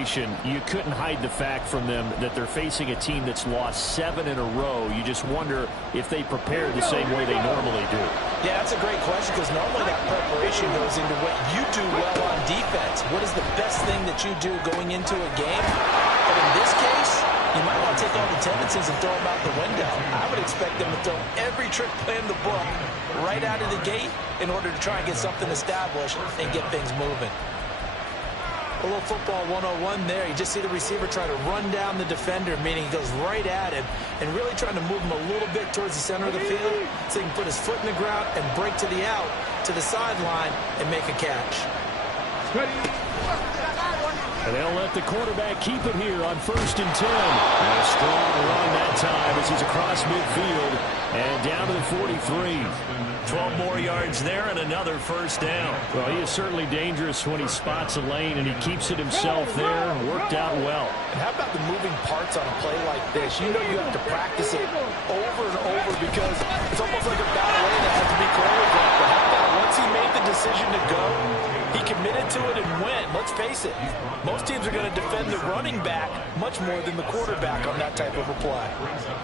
preparation, you couldn't hide the fact from them that they're facing a team that's lost 7 in a row. You just wonder if they prepared the same way they normally do. Yeah, that's a great question, because normally that preparation goes into what you do well on defense. What is the best thing that you do going into a game? But in this case, you might want to take all the tendencies and throw them out the window. I would expect them to throw every trick play in the book right out of the gate in order to try and get something established and get things moving. A little football 101 there. You just see the receiver try to run down the defender, meaning he goes right at him and really trying to move him a little bit towards the center of the field so he can put his foot in the ground and break to the out, to the sideline, and make a catch. And they'll let the quarterback keep it here on 1st and 10. And a strong run that time as he's across midfield and down to the 43. 12 more yards there and another first down. Well, he is certainly dangerous when he spots a lane, and he keeps it himself there. Worked out well. And how about the moving parts on a play like this? You know you have to practice it over and over because it's almost like a ballet that has to be choreographed. But how about once he made the decision to go, he committed to it and went. Let's face it, most teams are going to defend the running back much more than the quarterback on that type of a play.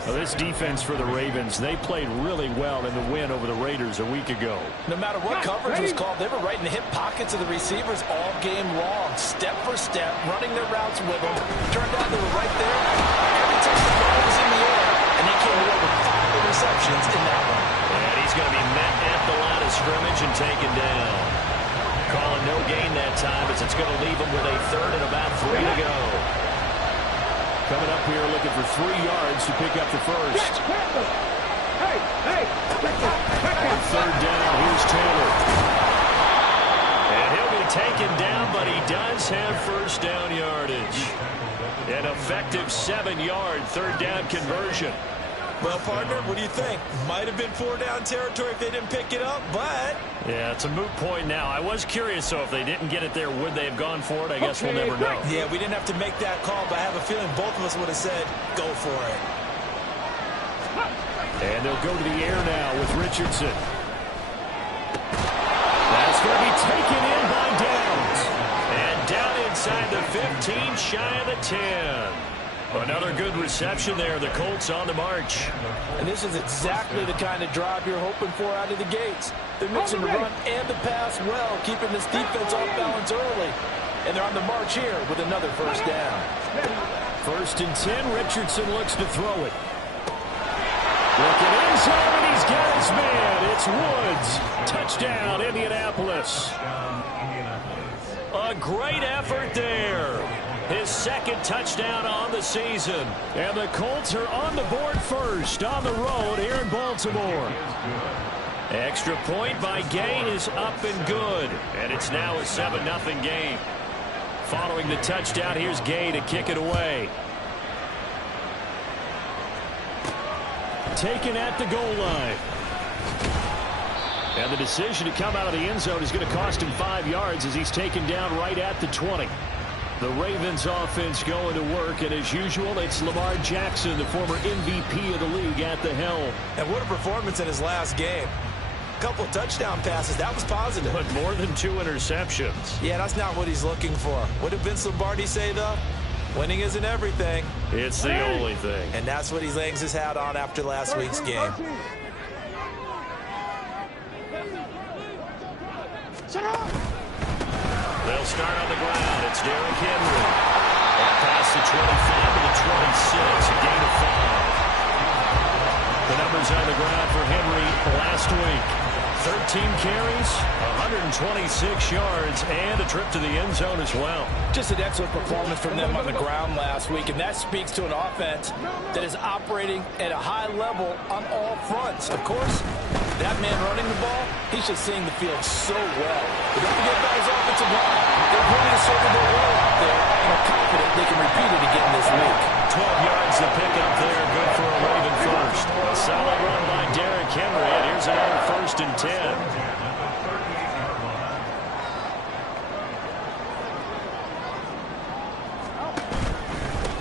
Well, this defense for the Ravens, they played really well in the win over the Raiders a week ago. No matter what coverage was called, they were right in the hip pockets of the receivers all game long, step for step, running their routes with them. Turned out they were right there every time the ball was in the air, and they came away with 5 interceptions in that one. And he's going to be met at the line of scrimmage and taken down. Calling no gain that time as it's going to leave him with a 3rd and about 3 to go. Coming up here looking for 3 yards to pick up the first. On 3rd down, here's Taylor. And he'll be taken down, but he does have first down yardage. An effective 7-yard 3rd down conversion. Well, partner, what do you think? Might have been 4-down territory if they didn't pick it up, but... Yeah, it's a moot point now. I was curious, so if they didn't get it there, would they have gone for it? I guess we'll never know. Yeah, we didn't have to make that call, but I have a feeling both of us would have said, go for it. And they'll go to the air now with Richardson. That's going to be taken in by Downs. And down inside the 15, shy of the 10. Another good reception there. The Colts on the march. And this is exactly the kind of drive you're hoping for out of the gates. They're mixing the run and the pass well, keeping this defense off balance early. And they're on the march here with another first down. 1st and 10, Richardson looks to throw it. Looking inside, and he's got his man. It's Woods. Touchdown, Indianapolis. A great effort there. His 2nd touchdown on the season. And the Colts are on the board first on the road here in Baltimore. Extra point by Gay is up and good. And it's now a 7-0 game. Following the touchdown, here's Gay to kick it away. Taken at the goal line. And the decision to come out of the end zone is going to cost him 5 yards as he's taken down right at the 20. The Ravens offense going to work, and as usual, it's Lamar Jackson, the former MVP of the league, at the helm. And what a performance in his last game. A couple of touchdown passes, that was positive. But more than 2 interceptions. Yeah, that's not what he's looking for. What did Vince Lombardi say, though? Winning isn't everything. It's the only thing. And that's what he hangs his hat on after last week's game. They'll start on the ground. It's Derrick Henry. And past the 25 to the 26. A gain of 5. The numbers on the ground for Henry last week. 13 carries, 126 yards, and a trip to the end zone as well. Just an excellent performance from them on the ground last week, and that speaks to an offense that is operating at a high level on all fronts. Of course, that man running the ball, he's just seeing the field so well. But don't forget about his offensive line. They're really asserting their role out there, and are confident they can repeat it again this week. 12 yards to pick up there, good for a Raven first. A solid run by Derrick Henry, and here's another 1st and 10.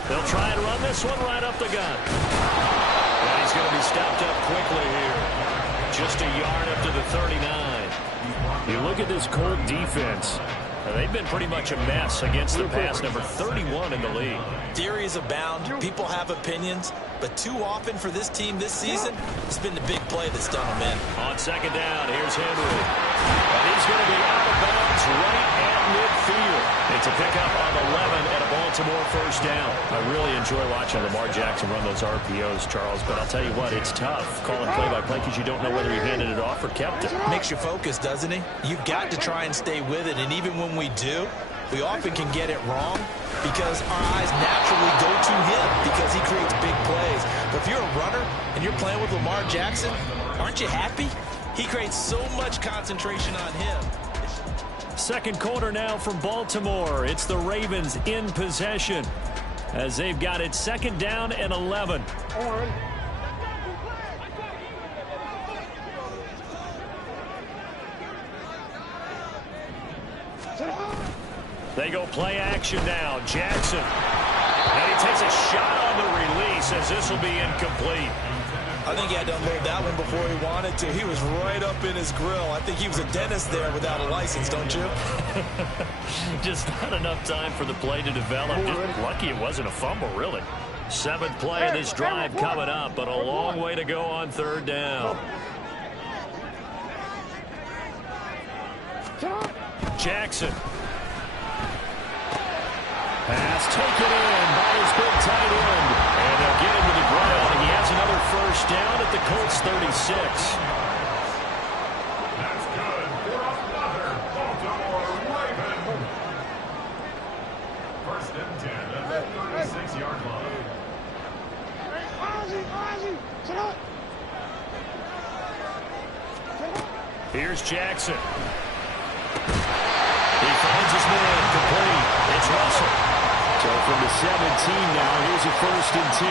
They'll try and run this one right up the gut. And he's going to be stopped up quickly here. Just a yard up to the 39. You look at this Colt defense. They've been pretty much a mess against the pass, number 31 in the league. Theories abound. People have opinions. But too often for this team this season, it's been the big play that's done them in. On second down, here's Henry. And he's going to be out of bounds right at midfield. It's a pickup on 11 and a Baltimore first down. I really enjoy watching Lamar Jackson run those RPOs, Charles. But I'll tell you what, it's tough calling play-by-play because you don't know whether he handed it off or kept it. Makes you focus, doesn't he? You've got to try and stay with it. And even when we do, we often can get it wrong because our eyes naturally go to him because he creates big plays. But if you're a runner and you're playing with Lamar Jackson, aren't you happy? He creates so much concentration on him. Second quarter now from Baltimore. It's the Ravens in possession as they've got it second down and 11. They go play action now. Jackson. And he takes a shot on the release as this will be incomplete. I think he had to unload that one before he wanted to. He was right up in his grill. I think he was a dentist there without a license, don't you? Just not enough time for the play to develop. Just lucky it wasn't a fumble, really. Seventh play of this drive coming up, but a long way to go on third down. Jackson. Pass taken in by his big tight end. And they'll get him to the ground. And he has another first down at the Colts 36. That's good for another Baltimore Raven. First and 10 at the 36-yard line. Here's Jackson. He finds his man complete. It's Russell. So from the 17 now, here's a first and 10.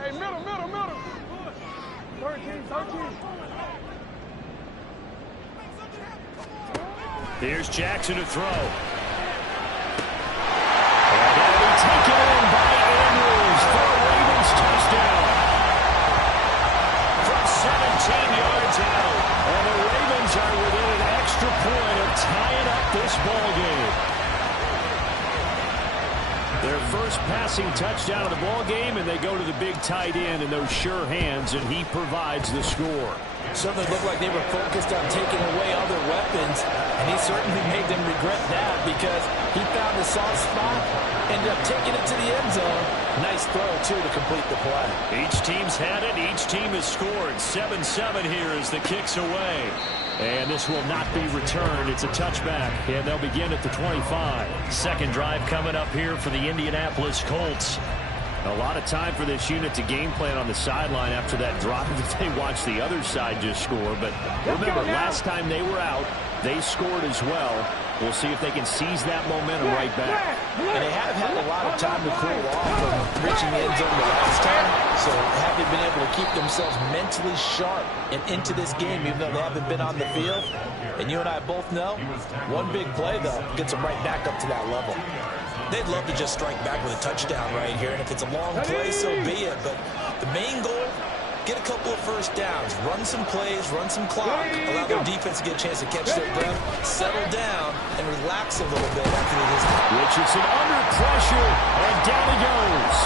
Hey, middle. 13. Here's Jackson to throw. And it'll be taken in by Andrews for a Ravens touchdown. From 17 yards out. And the Ravens are within an extra point of tying up this ball game. Their first passing touchdown of the ball game, and they go to the big tight end in those sure hands, and he provides the score. Certainly looked like they were focused on taking away other weapons, and he certainly made them regret that because he found the soft spot, ended up taking it to the end zone. Nice throw, too, to complete the play. Each team's had it. Each team has scored. 7-7 here as the kick's away. And this will not be returned. It's a touchback, and they'll begin at the 25. Second drive coming up here for the Indianapolis Colts. A lot of time for this unit to game plan on the sideline after that drive that they watched the other side just score. But remember, last time they were out, they scored as well. We'll see if they can seize that momentum right back. And they have had a lot of time to cool off from reaching the end zone the last time. So have they been able to keep themselves mentally sharp and into this game, even though they haven't been on the field? And you and I both know, one big play, though, gets them right back up to that level. They'd love to just strike back with a touchdown right here, and if it's a long play, so be it. But the main goal, get a couple of first downs, run some plays, run some clock, allow their defense to get a chance to catch their breath, settle down, and relax a little bit after they just... Richardson under pressure, and down he goes.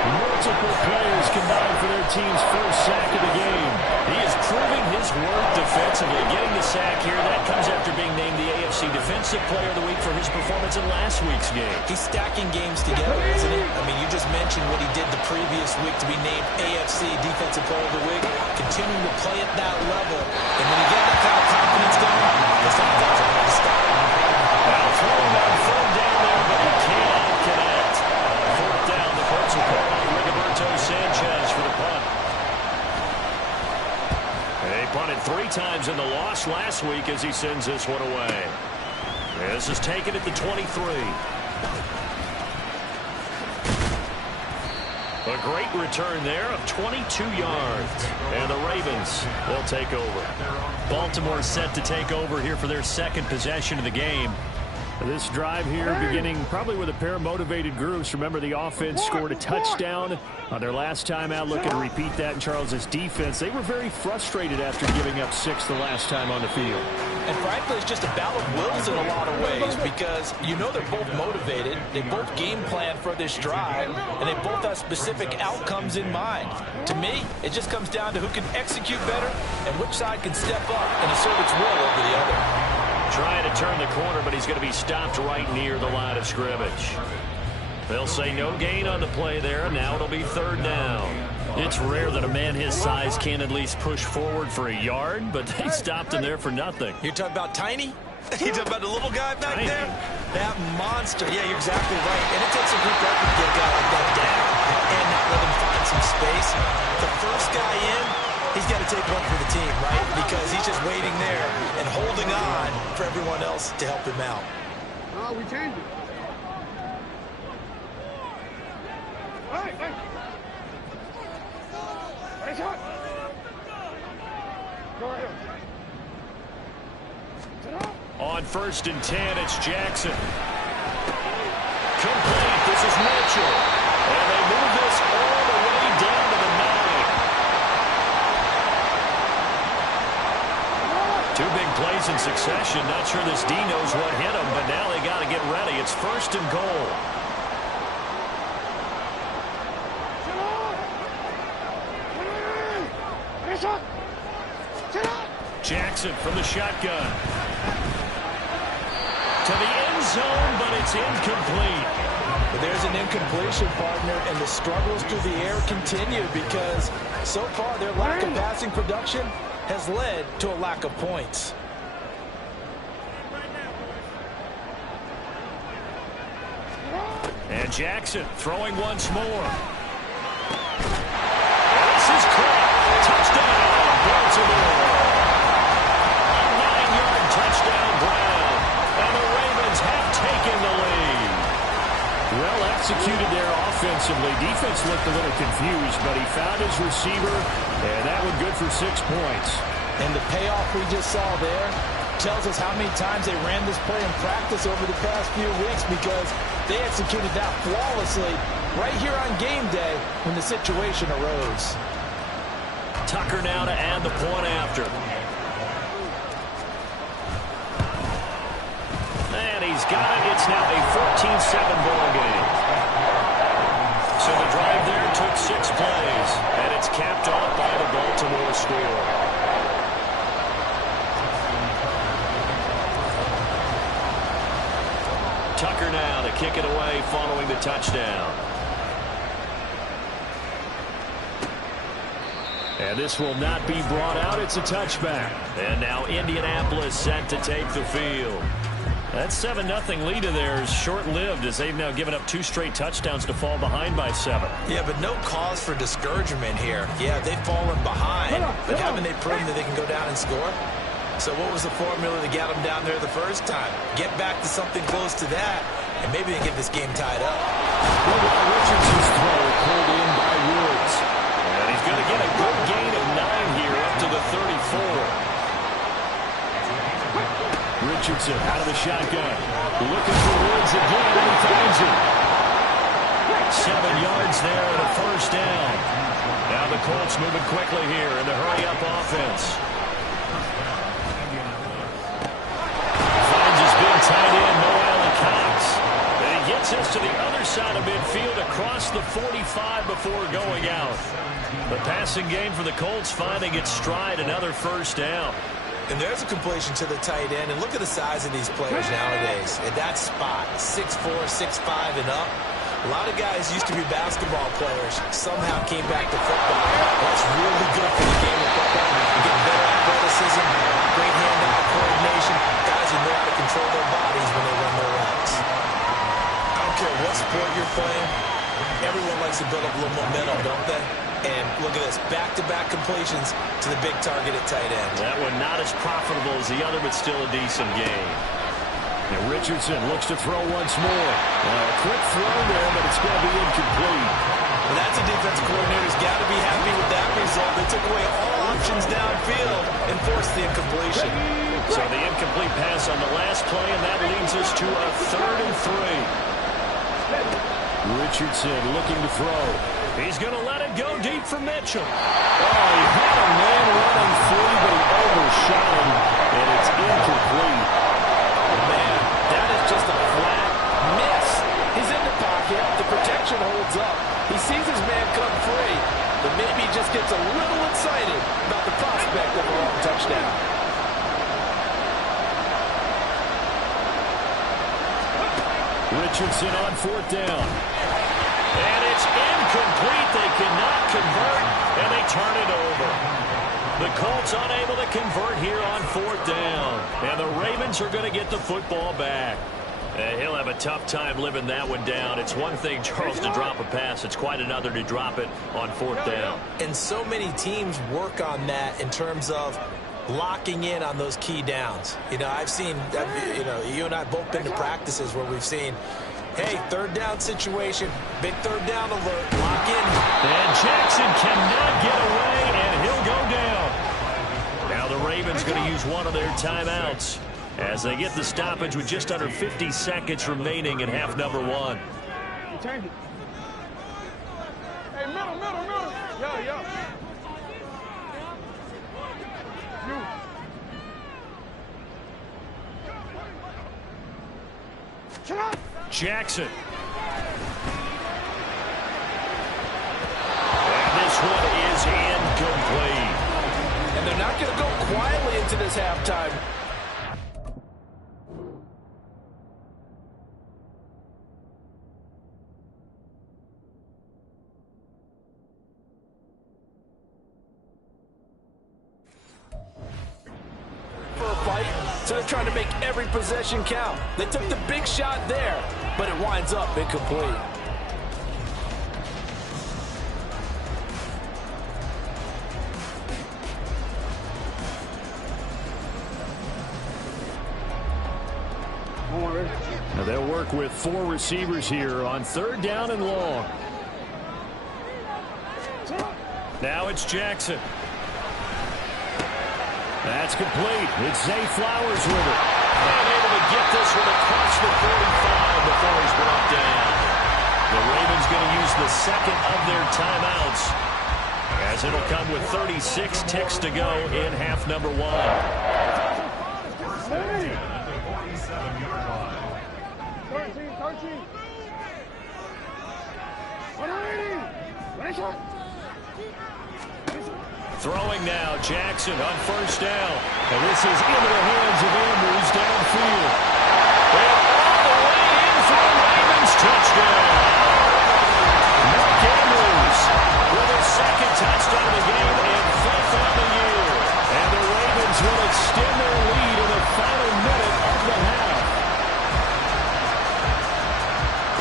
Multiple players combined for their team's first sack of the game. He is proving his worth defensively. Getting the sack here, that comes after being named the AFC Defensive Player of the Week for his performance in last week's game. He's stacking games together, isn't he? I mean, you just mentioned what he did the previous week to be named AFC Defensive Player of the Week, continuing to play at that level. And when you get that kind of confidence going, it's not that hard to stop. Now throwing on third down there, but he cannot connect. Fourth down, the Colts will call on Rigoberto Sanchez for the punt. They punted 3 times in the loss last week as he sends this one away. This is taken at the 23. A great return there of 22 yards. And the Ravens will take over. Baltimore set to take over here for their second possession of the game. This drive here beginning probably with a pair of motivated groups. Remember, the offense scored a touchdown on their last time out. Looking to repeat that in Charles's defense. They were very frustrated after giving up 6 the last time on the field. And frankly, it's just a battle of wills in a lot of ways because you know they're both motivated. They both game plan for this drive, and they both have specific outcomes in mind. To me, it just comes down to who can execute better and which side can step up and assert its will over the other. Trying to turn the corner, but he's going to be stopped right near the line of scrimmage. They'll say no gain on the play there. Now it'll be 3rd down. It's rare that a man his size can at least push forward for a yard, but they stopped him there for nothing. You're talking about Tiny? You're talking about the little guy back Tiny. there? That monster. Yeah, you're exactly right. And it takes a group effort to get a guy like that down and not let him find some space. The first guy in, he's got to take one for the team, right? Because he's just waiting there and holding on for everyone else to help him out. No, we changed it. Hey, hey. Hey, shot. Go ahead. On 1st and 10, it's Jackson. Complete. This is Mitchell. And they move this all the way down to the 9. 2 big plays in succession. Not sure this D knows what hit him, but now they got to get ready. It's 1st and goal. Jackson from the shotgun. To the end zone, but it's incomplete. But there's an incompletion, partner, and the struggles through the air continue because so far their lack of passing production has led to a lack of points. And Jackson throwing once more. This is caught. Touchdown, Baltimore. A 9-yard touchdown, Brown. And the Ravens have taken the lead. Well executed there offensively. Defense looked a little confused, but he found his receiver, and that one good for 6 points. And the payoff we just saw there tells us how many times they ran this play in practice over the past few weeks because they executed that flawlessly right here on game day when the situation arose. Tucker now to add the point after. And he's got it. It's now a 14-7 ball game. So the drive there took 6 plays, and it's capped off by the Baltimore score. Tucker now to kick it away following the touchdown. And this will not be brought out. It's a touchback. And now Indianapolis set to take the field. That 7-0 lead of theirs short-lived as they've now given up 2 straight touchdowns to fall behind by 7. Yeah, but no cause for discouragement here. Yeah, they've fallen behind, but haven't they proven that they can go down and score? So what was the formula to get them down there the first time? Get back to something close to that, and maybe they get this game tied up. Richardson's throw pulled in by Woods. And he's going to get a good gain of 9 here up to the 34. Richardson out of the shotgun. Looking for Woods again, and he finds him. 7 yards there and a 1st down. Now the Colts moving quickly here in the hurry-up offense. Finds his big tight end, Noel Cox. And he gets us to the other side of midfield across the 45 before going out. The passing game for the Colts finding its stride, another 1st down. And there's a completion to the tight end. And look at the size of these players nowadays. At that spot, 6'4", 6'5", and up. A lot of guys used to be basketball players. Somehow came back to football. That's really good for the game of football. You get better athleticism, great hand-eye coordination. Guys who know how to control their bodies when they run their routes. I don't care what sport you're playing. Everyone likes to build up a little momentum, don't they? And look at this, back-to-back completions to the big target at tight end. That one not as profitable as the other, but still a decent game. And Richardson looks to throw once more. A quick throw there, but it's going to be incomplete. Well, that's a defensive coordinator's got to be happy with that result. They took away all options downfield and forced the incompletion. So the incomplete pass on the last play, and that leads us to a 3rd and 3. Richardson looking to throw. He's going to let it go deep for Mitchell. Oh, he had a man running free, but he overshot him, and it's incomplete. Man, that is just a flat miss. He's in the pocket. The protection holds up. He sees his man come free, but maybe he just gets a little excited about the prospect of a long touchdown. Richardson on 4th down. And it's incomplete. They cannot convert, and they turn it over. The Colts unable to convert here on 4th down. And the Ravens are going to get the football back. He'll have a tough time living that one down. It's one thing, Charles, to drop a pass. It's quite another to drop it on 4th down. And so many teams work on that in terms of locking in on those key downs. You know, I've seen, you and I both been to practices where we've seen, hey, 3rd down situation, big 3rd down alert, lock in. And Jackson cannot get away, and he'll go down. Now the Ravens going to use one of their timeouts as they get the stoppage with just under 50 seconds remaining in half number 1. Change it. Hey, middle. Yeah. Jackson. And this one is incomplete. And they're not going to go quietly into this halftime. So they're trying to make every possession count. They took the big shot there, but it winds up incomplete. Now they'll work with 4 receivers here on 3rd down and long. Now it's Jackson. That's complete. It's Zay Flowers with it. And able to get this one across the 45 before he's brought down. The Ravens going to use the second of their timeouts, as it'll come with 36 ticks to go in half number 1. 13. Throwing now, Jackson on 1st down. And this is into the hands of Andrews downfield. And all the way in for the Ravens touchdown. Mark Andrews with his 2nd touchdown of the game and 5th on the year. And the Ravens will extend their lead in the final minute of the half.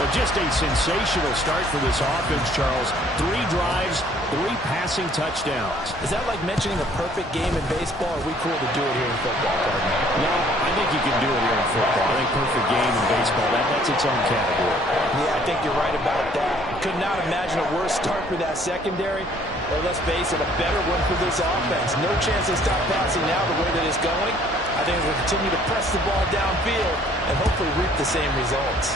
Well, just a sensational start for this offense, Charles. 3 drives, 3 passing touchdowns. Is that like mentioning a perfect game in baseball, or are we cool to do it here in football, partner? No, I think you can do it here in football. I think perfect game in baseball, that's its own category. Yeah, I think you're right about that. Could not imagine a worse start for that secondary. Or let's face it, a better one for this offense. No chance to stop passing now the way that it's going. I think we'll continue to press the ball downfield and hopefully reap the same results.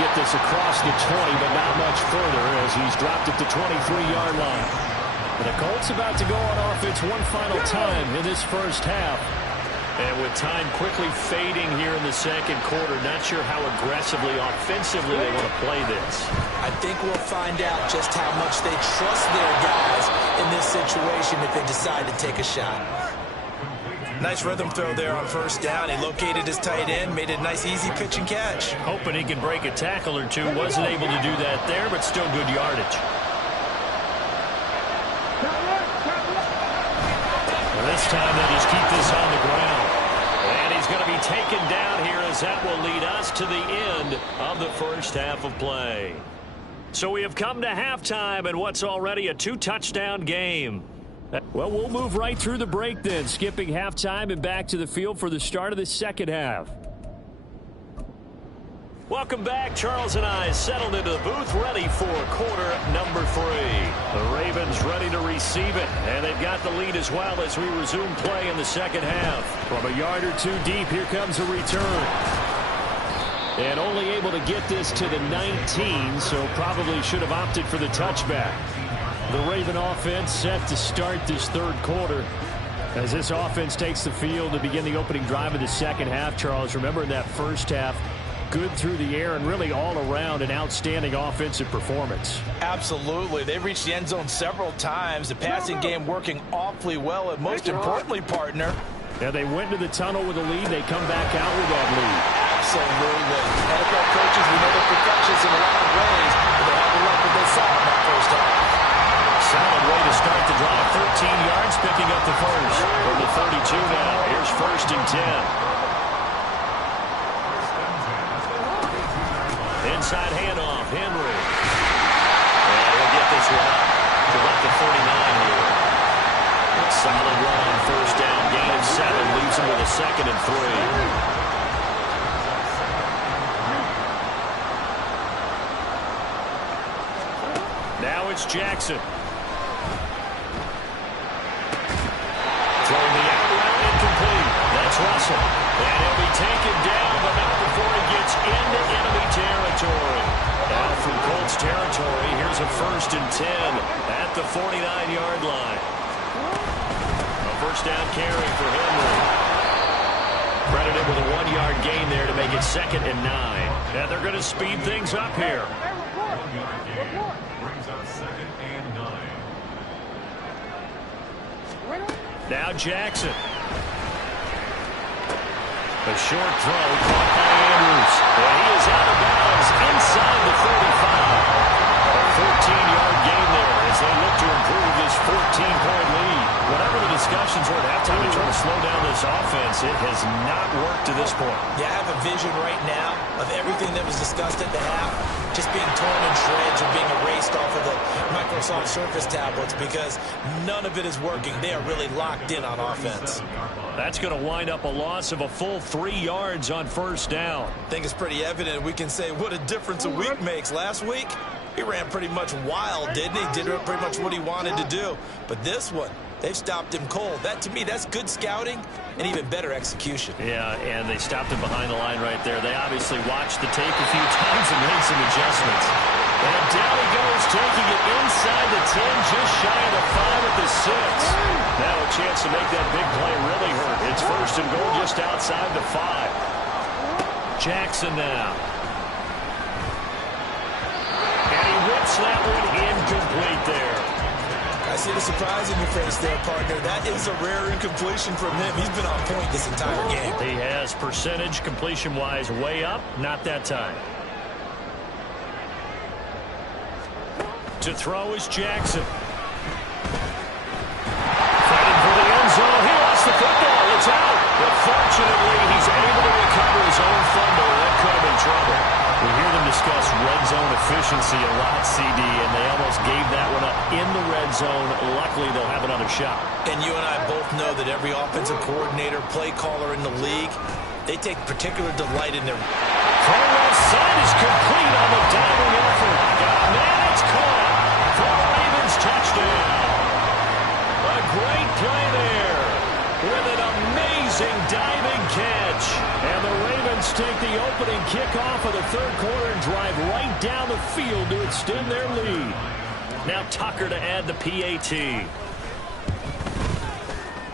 Get this across the 20, but not much further as he's dropped it to 23-yard line. But the Colts about to go on offense one final time in this first half. And with time quickly fading here in the second quarter, not sure how aggressively, offensively they want to play this. I think we'll find out just how much they trust their guys in this situation if they decide to take a shot. Nice rhythm throw there on 1st down. He located his tight end, made a nice easy pitch and catch. Hoping he can break a tackle or two. Wasn't able to do that there, but still good yardage. Well, this time they just keep this on the ground. And he's going to be taken down here as that will lead us to the end of the first half of play. So we have come to halftime in what's already a 2-touchdown game. Well, we'll move right through the break then, skipping halftime and back to the field for the start of the second half. Welcome back. Charles and I settled into the booth, ready for quarter number 3. The Ravens ready to receive it, and they've got the lead as well as we resume play in the second half. From a yard or two deep, here comes a return. And only able to get this to the 19, so probably should have opted for the touchback. The Raven offense set to start this third quarter. As this offense takes the field to begin the opening drive of the second half, Charles, remember in that first half, good through the air and really all around an outstanding offensive performance. Absolutely. They've reached the end zone several times. The passing game working awfully well, and most importantly, partner. Yeah, they went to the tunnel with a lead. They come back out with that lead. Absolutely. NFL coaches, we know they're perfectionists in a lot of ways, but they had to like what they saw in that first half. Solid way to start the drive. 13 yards, picking up the first. From the 32 now. Here's 1st and 10. Inside handoff, Henry. And he'll get this one up to about the 49 here. Solid run on 1st down, gain of 7, leaves him with a 2nd and 3. Now it's Jackson. Throwing the out route, incomplete. That's Russell. And he'll be taken down, but not before he gets into enemy territory. Now from Colts territory, here's a 1st and 10 at the 49-yard line. A 1st down carry for Henry. Credited with a 1-yard gain there to make it 2nd and 9. And they're going to speed things up here. Brings up 2nd and 9. Now Jackson. A short throw caught by Andrews. And he is out of bounds inside the 35. A 14-yard gain there as they look to improve this 14-point lead. Whatever the discussions were at halftime to try to slow down this offense, it has not worked to this point. Yeah, I have a vision right now of everything that was discussed at the half just being torn in shreds or being erased off of the Microsoft Surface tablets because none of it is working. They are really locked in on offense. That's going to wind up a loss of a full 3 yards on 1st down. I think it's pretty evident. We can say what a difference a week makes. Last week, he ran pretty much wild, didn't he? Did pretty much what he wanted to do. But this one, they've stopped him cold. That, to me, that's good scouting and even better execution. Yeah, and they stopped him behind the line right there. They obviously watched the tape a few times and made some adjustments. And down he goes, taking it inside the 10, just shy of the 5 at the 6. Now a chance to make that big play really hurt. It's 1st and goal just outside the 5. Jackson now. And he whips that one incomplete there. I see the surprise in your face there, partner. That is a rare incompletion from him. He's been on point this entire game. He has percentage completion-wise way up. Not that time. To throw is Jackson. Fighting for the end zone. He lost the football. It's out. But fortunately, he's able to recover his own fumble. That could have been trouble. We hear them discuss red zone efficiency a lot, CD, and they almost gave that one up in the red zone. Luckily, they'll have another shot. And you and I both know that every offensive coordinator, play caller in the league, they take particular delight in their... Throw left side is complete on the diving effort. Got a man, it's caught. For the Ravens, touchdown. A great play there with an amazing diving catch. And the Ravens take the opening kickoff of the third quarter and drive right down the field to extend their lead. Now Tucker to add the PAT.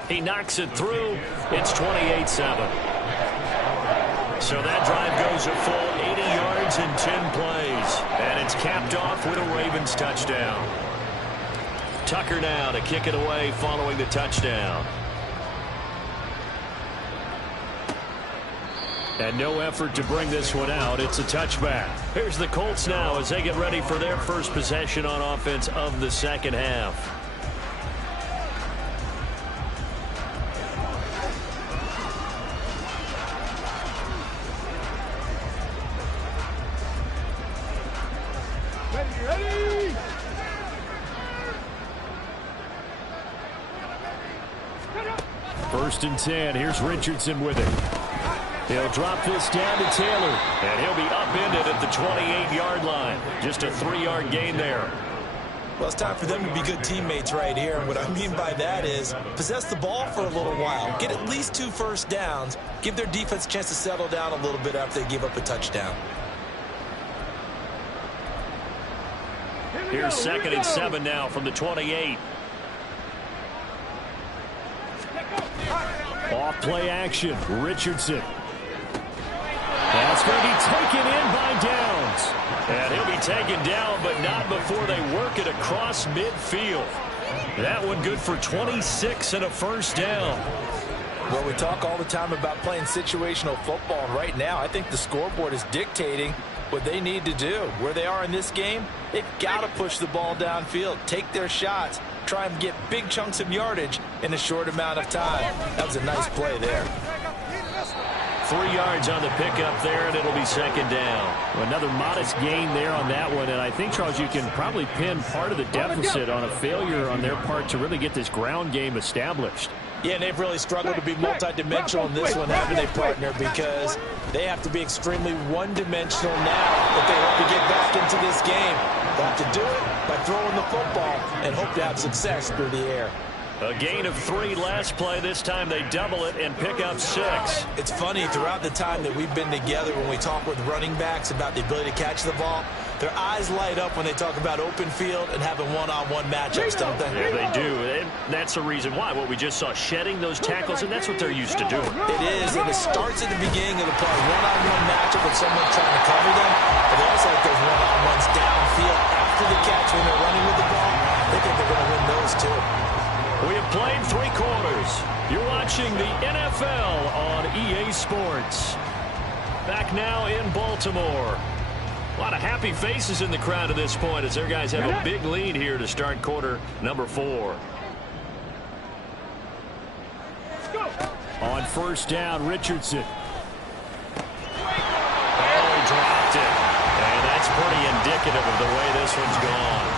He knocks it through. It's 28-7. So that drive goes a full 80 yards in 10 plays. And it's capped off with a Ravens touchdown. Tucker now to kick it away following the touchdown. And no effort to bring this one out. It's a touchback. Here's the Colts now as they get ready for their first possession on offense of the second half. Ready! 1st and 10. Here's Richardson with it. He'll drop this down to Taylor. And he'll be upended at the 28-yard line. Just a 3-yard gain there. Well, it's time for them to be good teammates right here. And what I mean by that is possess the ball for a little while. Get at least 2 first downs. Give their defense a chance to settle down a little bit after they give up a touchdown. Here's 2nd and 7 now from the 28. Off play action. Richardson. That's going to be taken in by Downs. And he'll be taken down, but not before they work it across midfield. That one good for 26 and a first down. Well, we talk all the time about playing situational football, and right now I think the scoreboard is dictating what they need to do. Where they are in this game, they've got to push the ball downfield, take their shots, try and get big chunks of yardage in a short amount of time. That was a nice play there. 3 yards on the pickup there, and it'll be 2nd down. Another modest gain there on that one, and I think, Charles, you can probably pin part of the deficit on a failure on their part to really get this ground game established. Yeah, and they've really struggled to be multidimensional in this one, haven't they, partner? Because they have to be extremely one-dimensional now if they hope to get back into this game. They have to do it by throwing the football and hope to have success through the air. A gain of 3 last play. This time they double it and pick up 6. It's funny, throughout the time that we've been together, when we talk with running backs about the ability to catch the ball, their eyes light up when they talk about open field and having one-on-one matchups, don't they? Yeah, they do. And that's the reason why. What we just saw, shedding those tackles, and that's what they're used to doing. It is, and it starts at the beginning of the play. One-on-one matchup with someone trying to cover them, but they also like those one-on-ones downfield after the catch when they're running with the ball. They think they're going to win those too. We have played 3 quarters. You're watching the NFL on EA Sports. Back now in Baltimore. A lot of happy faces in the crowd at this point as their guys have a big lead here to start quarter number 4. On first down, Richardson. Oh, dropped it. And that's pretty indicative of the way this one's gone.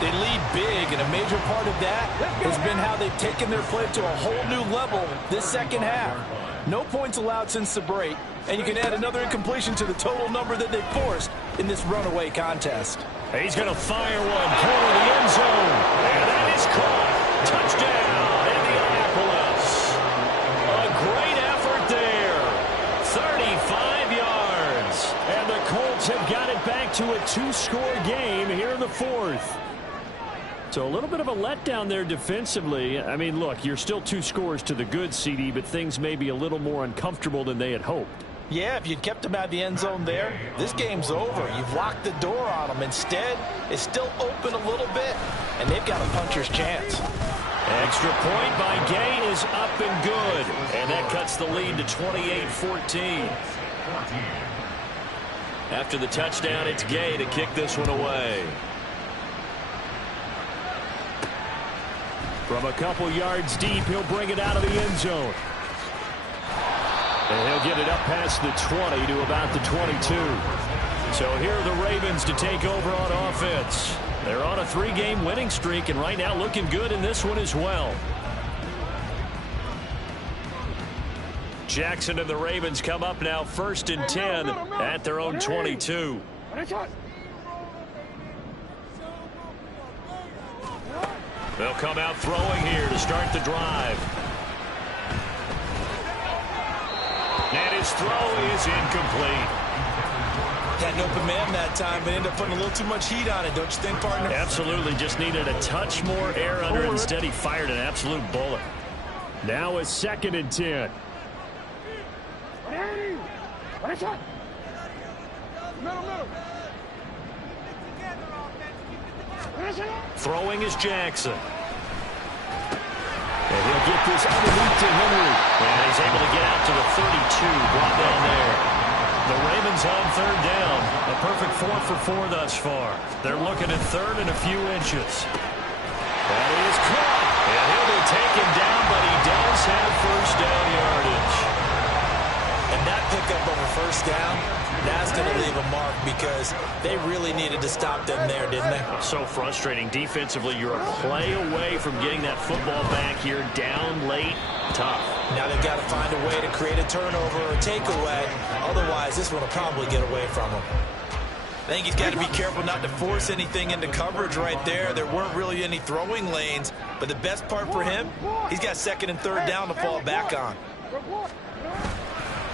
They lead big, and a major part of that has been how they've taken their play to a whole new level this second half. No points allowed since the break, and you can add another incompletion to the total number that they've forced in this runaway contest. He's going to fire one, corner of the end zone, and that is caught. Touchdown, Indianapolis. A great effort there. 35 yards, and the Colts have got it back to a 2-score game here in the 4th. So a little bit of a letdown there defensively. I mean, look, you're still 2 scores to the good, CD, but things may be a little more uncomfortable than they had hoped. Yeah, if you'd kept them out of the end zone there, this game's over. You've locked the door on them. Instead, it's still open a little bit, and they've got a puncher's chance. Extra point by Gay is up and good, and that cuts the lead to 28-14. After the touchdown, it's Gay to kick this one away. From a couple yards deep, he'll bring it out of the end zone. And he'll get it up past the 20 to about the 22. So here are the Ravens to take over on offense. They're on a 3-game winning streak, and right now looking good in this one as well. Jackson and the Ravens come up now 1st and 10 at their own 22. They'll come out throwing here to start the drive. And his throw is incomplete. Had an open man that time, but ended up putting a little too much heat on it, don't you think, partner? Absolutely. Just needed a touch more air under it. Instead, he fired an absolute bullet. Now a 2nd and 10. Throwing is Jackson. And he'll get this underneath to Henry. And he's able to get out to the 32, brought down there. The Ravens on 3rd down. A perfect 4 for 4 thus far. They're looking at 3rd and a few inches. That is caught. And he'll be taken down, but he does have first down yardage. And that pickup of a first down, that's going to leave a mark because they really needed to stop them there, didn't they? So frustrating. Defensively, you're a play away from getting that football back here. Down late, tough. Now they've got to find a way to create a turnover or a takeaway. Otherwise, this one will probably get away from them. I think he's got to be careful not to force anything into coverage right there. There weren't really any throwing lanes, but the best part for him, he's got second and third down to fall back on.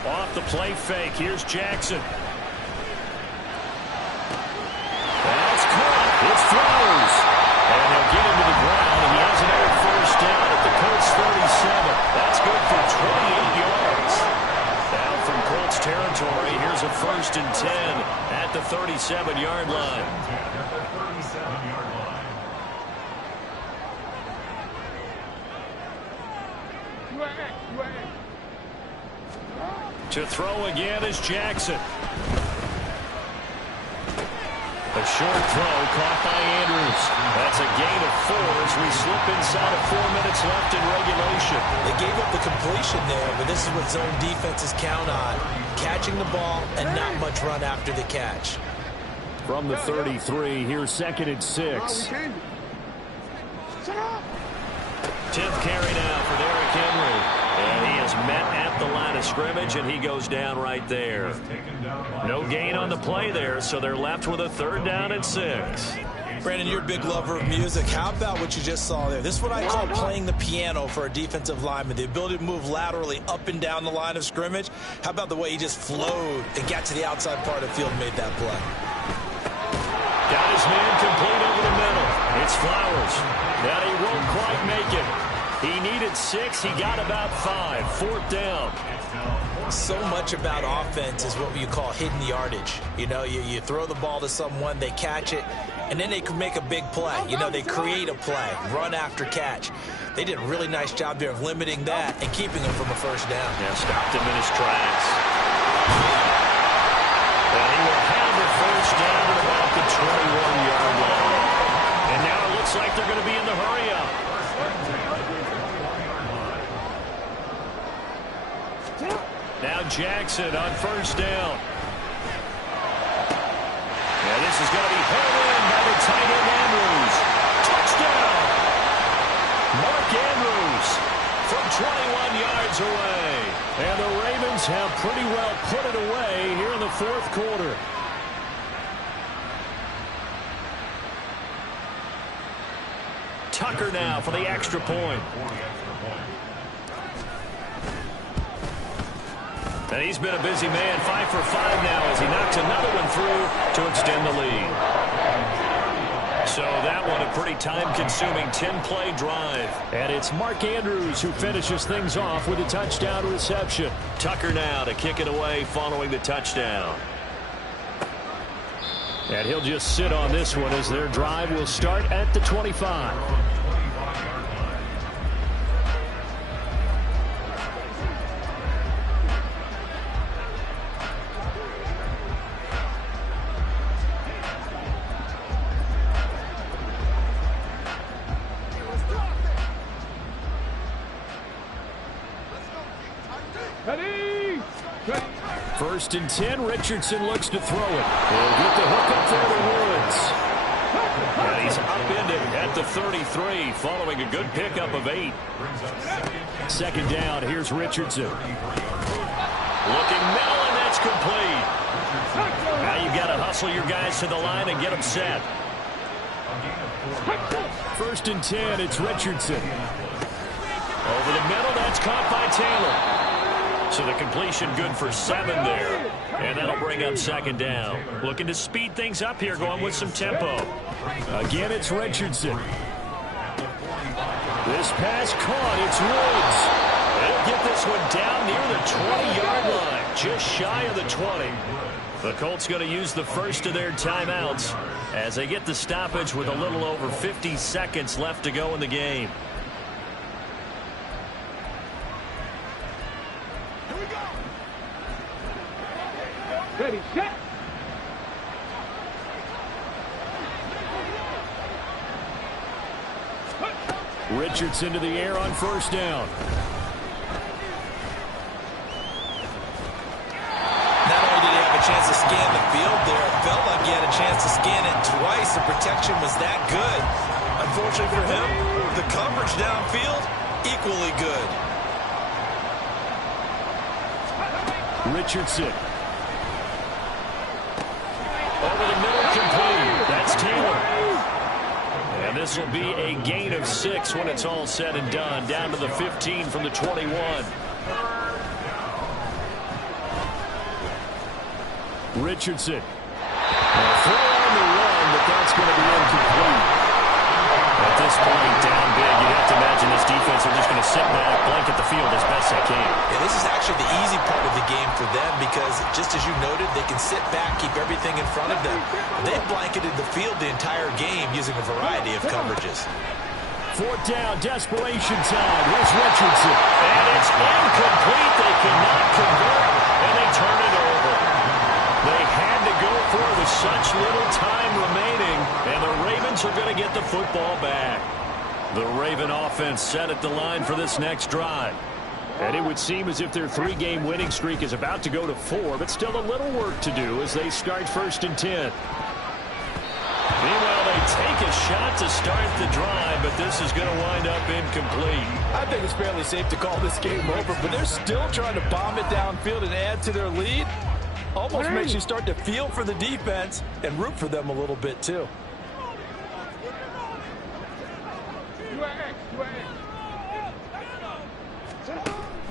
Off the play fake. Here's Jackson. That's caught. It's Flowers. And they'll get him to the ground, and he has another first down at the Colts 37. That's good for 28 yards. Down from Colts territory, here's a 1st and 10 at the 37-yard line. To throw again is Jackson. A short throw caught by Andrews. That's a gain of 4 as we slip inside of 4 minutes left in regulation. They gave up the completion there, but this is what zone defenses count on. Catching the ball and not much run after the catch. From the 33, here's 2nd and 6. 10th carry now for Derrick Henry. And he is met at the line of scrimmage, and he goes down right there. No gain on the play there, so they're left with a 3rd down and 6. Brandon, you're a big lover of music. How about what you just saw there? This is what I call playing the piano for a defensive lineman. The ability to move laterally up and down the line of scrimmage. How about the way he just flowed and got to the outside part of the field and made that play? Got his man complete over the middle. It's Flowers. Now he won't quite make it. He needed 6. He got about 5. 4th down. So much about offense is what you call hidden yardage. You know, you throw the ball to someone, they catch it, and then they can make a big play. You know, they create a play, run after catch. They did a really nice job there of limiting that and keeping him from a 1st down. Yeah, stopped him in his tracks. And he will have the 1st down at about the 21-yard line. And now it looks like they're going to be in the hurry-up. Now Jackson on 1st down. Yeah, this is going to be hauled in by the tight end Andrews. Touchdown! Mark Andrews from 21 yards away. And the Ravens have pretty well put it away here in the 4th quarter. Tucker now for the extra point. And he's been a busy man, 5 for 5 now as he knocks another one through to extend the lead. So that one a pretty time-consuming 10-play drive. And it's Mark Andrews who finishes things off with a touchdown reception. Tucker now to kick it away following the touchdown. And he'll just sit on this one as their drive will start at the 25. First and 10, Richardson looks to throw it. He'll get the hook up there to Woods. And he's upended at the 33, following a good pickup of 8. 2nd down, here's Richardson. Looking middle, and that's complete. Now you've got to hustle your guys to the line and get them set. 1st and 10, it's Richardson. Over the middle, that's caught by Taylor. So the completion good for 7 there. And that'll bring up 2nd down. Looking to speed things up here, going with some tempo. Again, it's Richardson. This pass caught. It's Woods. They'll get this one down near the 20-yard line. Just shy of the 20. The Colts going to use the first of their timeouts as they get the stoppage with a little over 50 seconds left to go in the game. Ready, set. Richardson to the air on 1st down. Not only did he have a chance to scan the felt like he had a chance to scan it twice. The protection was that good. Unfortunately for him, the coverage downfield, equally good. Richardson. Over the middle, complete. That's Taylor. And this will be a gain of 6 when it's all said and done. Down to the 15 from the 21. Richardson. Throw on the run, but that's going to be incomplete. At this point, down big, you'd have to imagine this defense are just going to sit back, blanket the field as best they can. Yeah, this is actually the easy part of the game for them because, just as you noted, they can sit back, keep everything in front of them. They've blanketed the field the entire game using a variety of coverages. 4th down, desperation time. Here's Richardson. And it's incomplete. They cannot convert, and they turn it over. They had to go for it with such little time remaining, and the Ravens are going to get the football back. The Raven offense set at the line for this next drive. And it would seem as if their 3-game winning streak is about to go to 4, but still a little work to do as they start 1st and 10. Meanwhile, they take a shot to start the drive, but this is going to wind up incomplete. I think it's fairly safe to call this game over, but they're still trying to bomb it downfield and add to their lead. Almost makes you start to feel for the defense and root for them a little bit, too.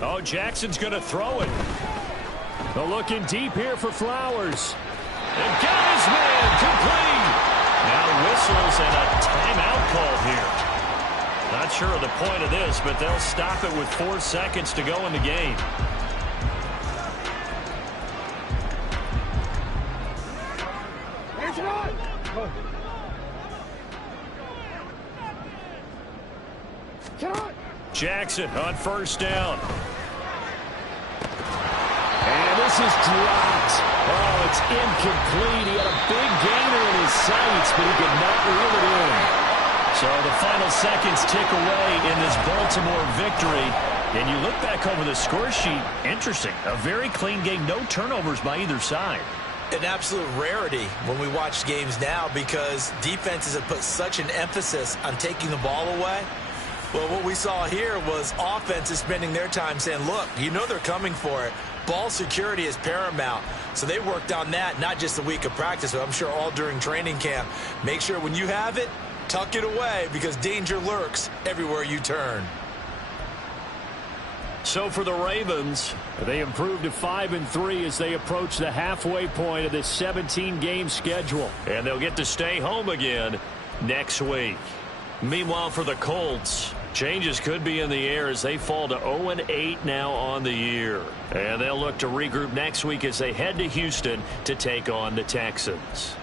Oh, Jackson's going to throw it. Looking deep here for Flowers. And got his man complete. Now whistles and a timeout called here. Not sure of the point of this, but they'll stop it with 4 seconds to go in the game. Jackson on 1st down. And this is dropped. Oh, it's incomplete. He had a big gainer in his sights, but he could not reel it in. So the final seconds tick away in this Baltimore victory. And you look back over the score sheet, interesting. A very clean game, no turnovers by either side. An absolute rarity when we watch games now because defenses have put such an emphasis on taking the ball away. Well, what we saw here was offenses spending their time saying, look, you know they're coming for it. Ball security is paramount. So they worked on that, not just a week of practice, but I'm sure all during training camp. Make sure when you have it, tuck it away because danger lurks everywhere you turn. So for the Ravens, they improved to 5-3 as they approach the halfway point of this 17-game schedule. And they'll get to stay home again next week. Meanwhile, for the Colts, changes could be in the air as they fall to 0-8 now on the year. And they'll look to regroup next week as they head to Houston to take on the Texans.